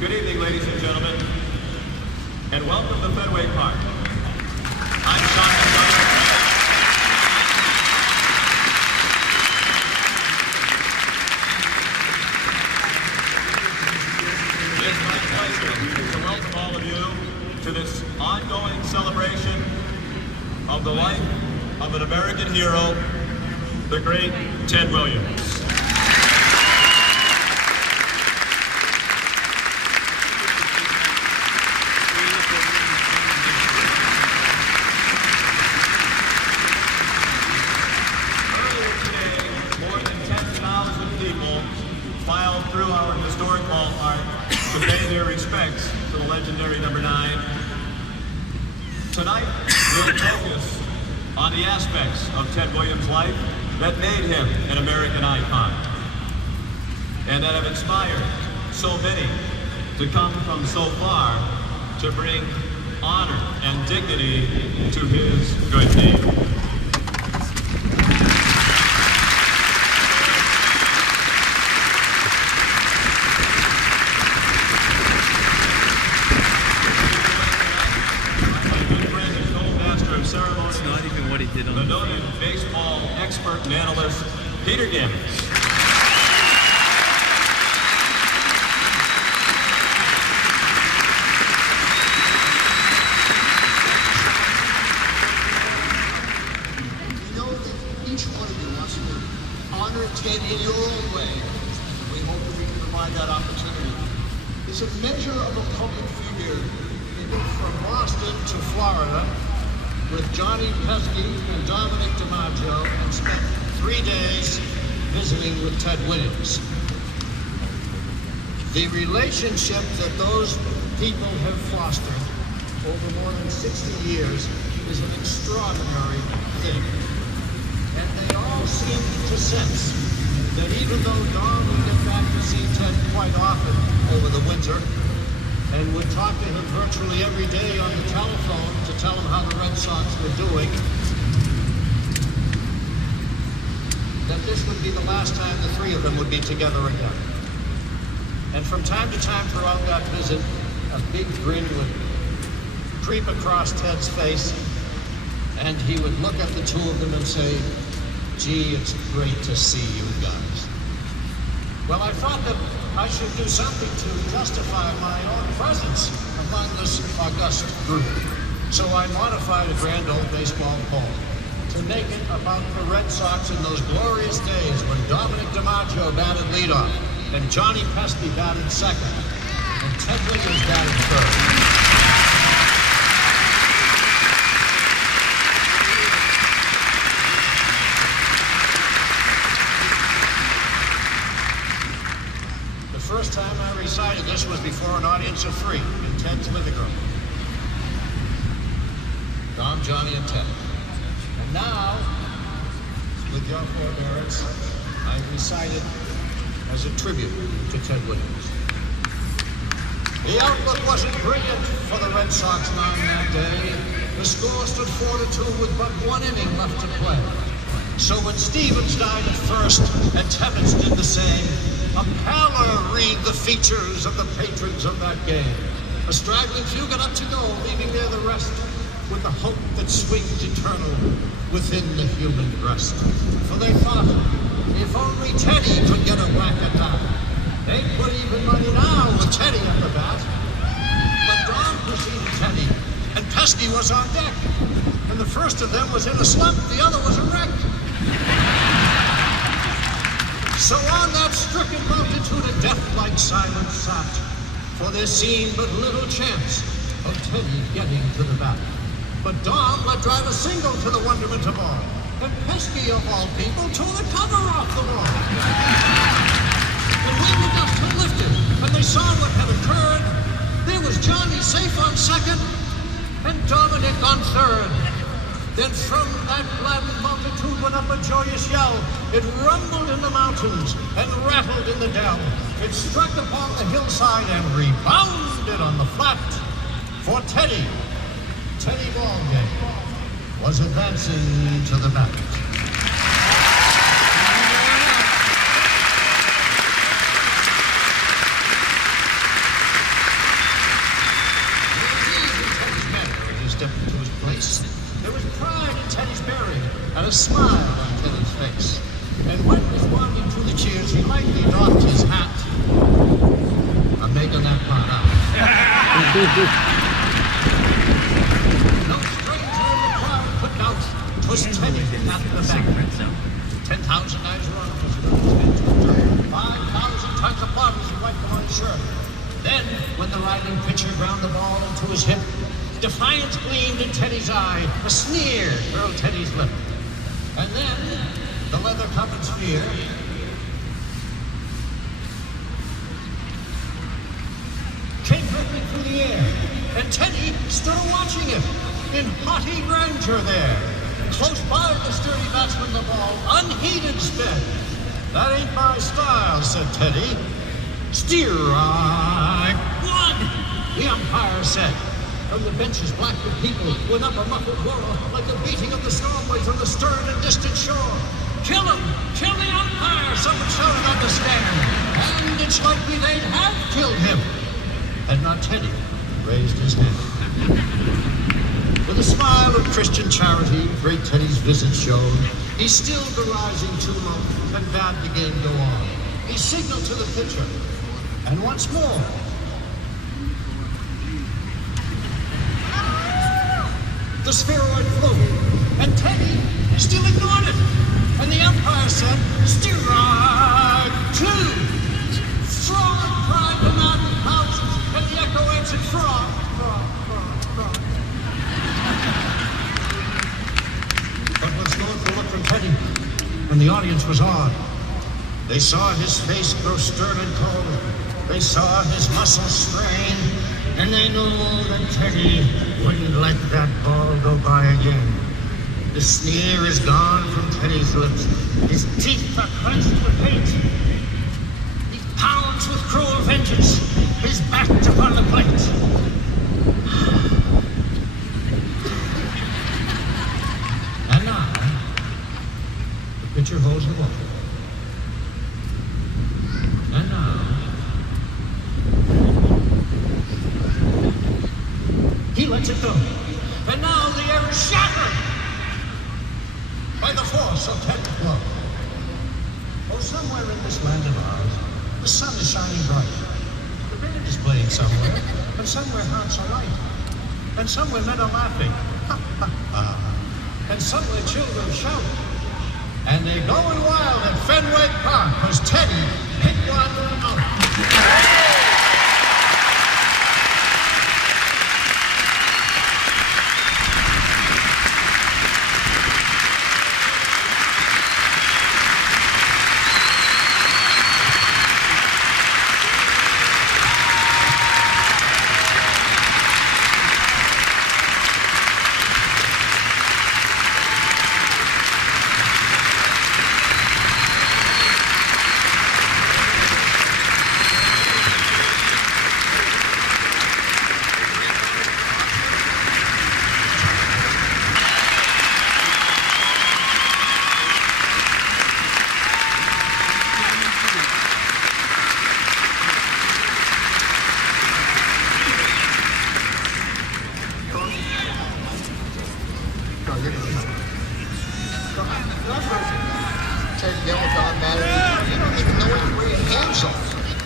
Good evening, ladies and gentlemen, and welcome to Fenway Park. I'm Sean. It is my pleasure to welcome all of you to this ongoing celebration of the life of an American hero, the great Ted Williams. Filed through our historic ballpark to pay their respects to the legendary number 9. Tonight, we'll focus on the aspects of Ted Williams' life that made him an American icon and that have inspired so many to come from so far to bring honor and dignity to his good name. The noted baseball expert and analyst, Peter Gammons. We know that each one of you wants to honor Ted in your own way. We hope that we can provide that opportunity. It's a measure of a public figure. He moved from Boston to Florida with Johnny Pesky and Dominic DiMaggio and spent 3 days visiting with Ted Williams. The relationship that those people have fostered over more than 60 years is an extraordinary thing. And they all seem to sense that even though Dom would get back to see Ted quite often over the winter, and would talk to him virtually every day on the telephone to tell him how the Red Sox were doing, that this would be the last time the three of them would be together again. And from time to time throughout that visit, a big grin would creep across Ted's face, and he would look at the two of them and say, "Gee, it's great to see you guys." Well, I thought that I should do something to justify my own presence among this august group. So I modified a grand old baseball poem to make it about the Red Sox in those glorious days when Dominic DiMaggio batted leadoff, and Johnny Pesky batted second, and Ted Williams batted third. The first time I recited this was before an audience of 3 in Ted's living room. Dom, Johnny, and Ted. And now, with your forbearance, I recite it as a tribute to Ted Williams. The outlook wasn't brilliant for the Red Sox nine that day. The score stood 4-2 with but 1 inning left to play. So when Stevens died at first and Tebbets did the same, a pallor read the features of the patrons of that game. A straggling few got up to go, leaving there the rest, with the hope that swings eternal within the human breast. For they thought, if only Teddy could get a whack at that. They'd put even money now with Teddy at the bat. But Don preceded Teddy and Pesky was on deck. And the first of them was in a slump, the other was a wreck. So on that stricken multitude a death-like silence sat, for there seemed but little chance of Teddy getting to the bat. But Dom let drive a single to the wonderment of all, and Pesky, of all people, tore the cover off the wall. And when the dust had lifted, and they saw what had occurred, there was Johnny safe on second, and Dominic on third. Then from that gladdened multitude went up a joyous yell. It rumbled in the mountains and rattled in the dell. It struck upon the hillside and rebounded on the flat. For Teddy Ballgame was advancing to the bat. Into his place. There was pride in Teddy's bearing and a smile on Teddy's face. And when responding to the cheers, he lightly doffed his hat. I'm making that part out. No stranger in the crowd could doubt 'twas Teddy at the back. 10,000 eyes were on him. 5,000 tons of blood as he wiped them on his shirt. Then, when the riding pitcher ground the ball into his hip, defiance gleamed in Teddy's eye, a sneer curled Teddy's lip. And then, the leather-covered sphere came rippling through the air, and Teddy stood watching it in haughty grandeur there. Close by the sturdy batsman the ball, unheeded sped. That ain't my style, said Teddy. Strike one, the umpire said. From the benches black with people went up a muffled roar, like the beating of the storm waves on the stern and distant shore. Kill him! Kill the umpire! Someone shouted on the stand. And it's likely they'd have killed him had not Teddy raised his hand. With a smile of Christian charity, great Teddy's visit showed. He stilled the rising tumult and bade the game go on. He signaled to the pitcher, and once more, the spheroid flew, and Teddy still ignored it. And the umpire said, strike two. Frog cried the mountain houses, and the echo answered, frog, frog, frog, frog. But was no look from Teddy, and the audience was awed. They saw his face grow stern and cold. They saw his muscles strain, and they knew that Teddy wouldn't let that ball go by again. The sneer is gone from Teddy's lips. His teeth are clenched with hate. He pounds with cruel vengeance, his back upon the plate. And now, the pitcher holds the ball. And now, he lets it go. And now the air is shattered by the force of Teddy's blow. Oh, somewhere in this land of ours, the sun is shining bright. The band is playing somewhere, and somewhere hearts are light. And somewhere men are laughing, ha, ha, ha. And somewhere children shout. And they're going wild at Fenway Park, because Teddy hit one out.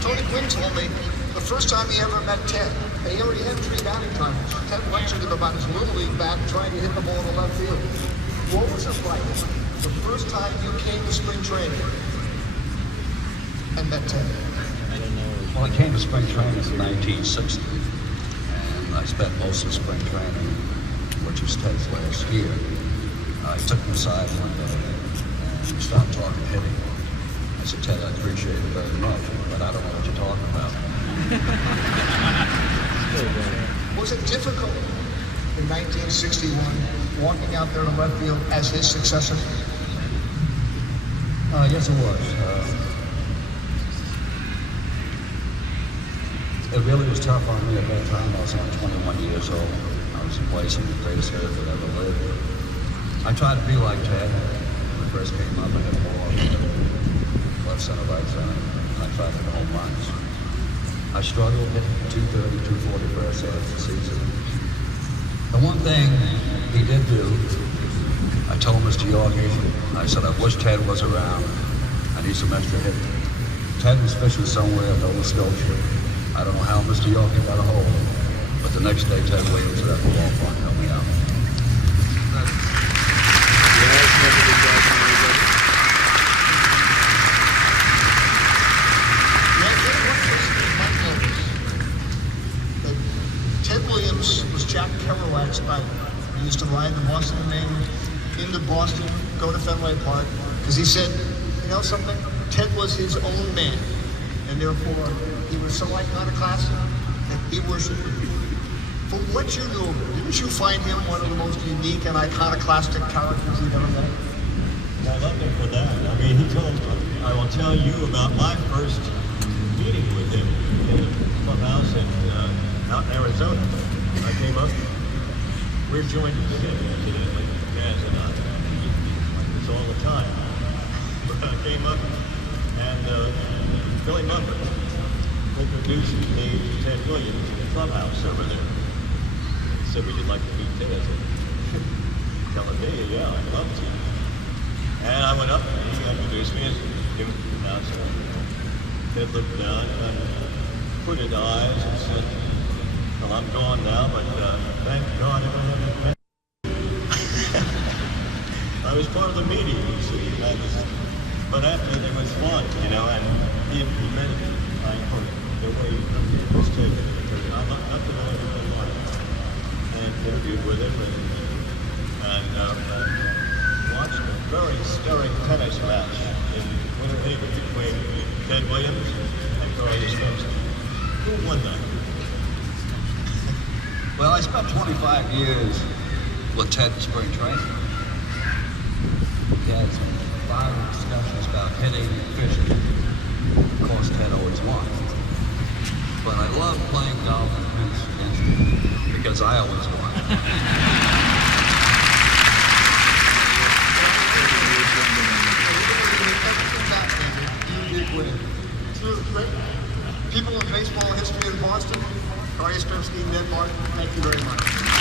Tony Quinn told me the first time he ever met Ted, They already had 3 batting times. Ted lectured him about his little league bat trying to hit the ball to left field. What was it like the first time you came to spring training and met Ted? Well, I came to spring training in 1960, and I spent most of spring training, which was Ted's last year. I took him aside one day, and we started talking hitting. I said, Ted, I appreciate it very much, but I don't know what you're talking about. Was it difficult in 1961 walking out there to left field as his successor? Yes, it was. It really was tough on me at that time. I was only 21 years old. I was replacing the greatest hitter that ever lived. I tried to be like Ted. When I first came up, I hit a ball left center, right center, and I tried to hit home runs. I struggled hitting 230, 240 first half of the season. The one thing he did do, I told Mr. Yorkie, I said, I wish Ted was around. I need some extra hitting. Ted was fishing somewhere in Nova Scotia. I don't know how Mr. Yorkie got a hold of him, but the next day Ted Williams was at the ballpark helped me out. Ted Williams was Jack Kerouac's idol. He used to ride the Boston Maine into Boston, go to Fenway Park, because he said, you know something? Ted was his own man, and therefore he was so iconoclastic that he worshipped him. From what you knew of him, didn't you find him one of the most unique and iconoclastic characters you've ever met? I love him for that. I mean, I will tell you about my first meeting with him in the clubhouse out in Arizona. I came up, we're joined together, incidentally, Jazz and I. It's all the time. But I came up and Billy Muffet introduced me to Ted Williams in the clubhouse over there. He said, would you like to meet Ted? I said, telling me, yeah, I'd love to. And I went up and he introduced me as new announcer. Ted looked down and put-in eyes and said, well, I'm gone now, but thank God I haven't met. I was part of the meeting, you see. But after it was fun, you know, and he meant it. The way he was taken. I looked up to him in life and interviewed with him and watched a very stirring tennis match in Winter Haven between Ted Williams and Yastrzemski. Who won that? Well, I spent 25 years with Ted in spring training. We had some violent discussions about hitting and fishing. Of course, Ted always won. But I love playing golf against him because I always won. People in baseball history in Boston, Yastrzemski, Ned Martin, thank you very much.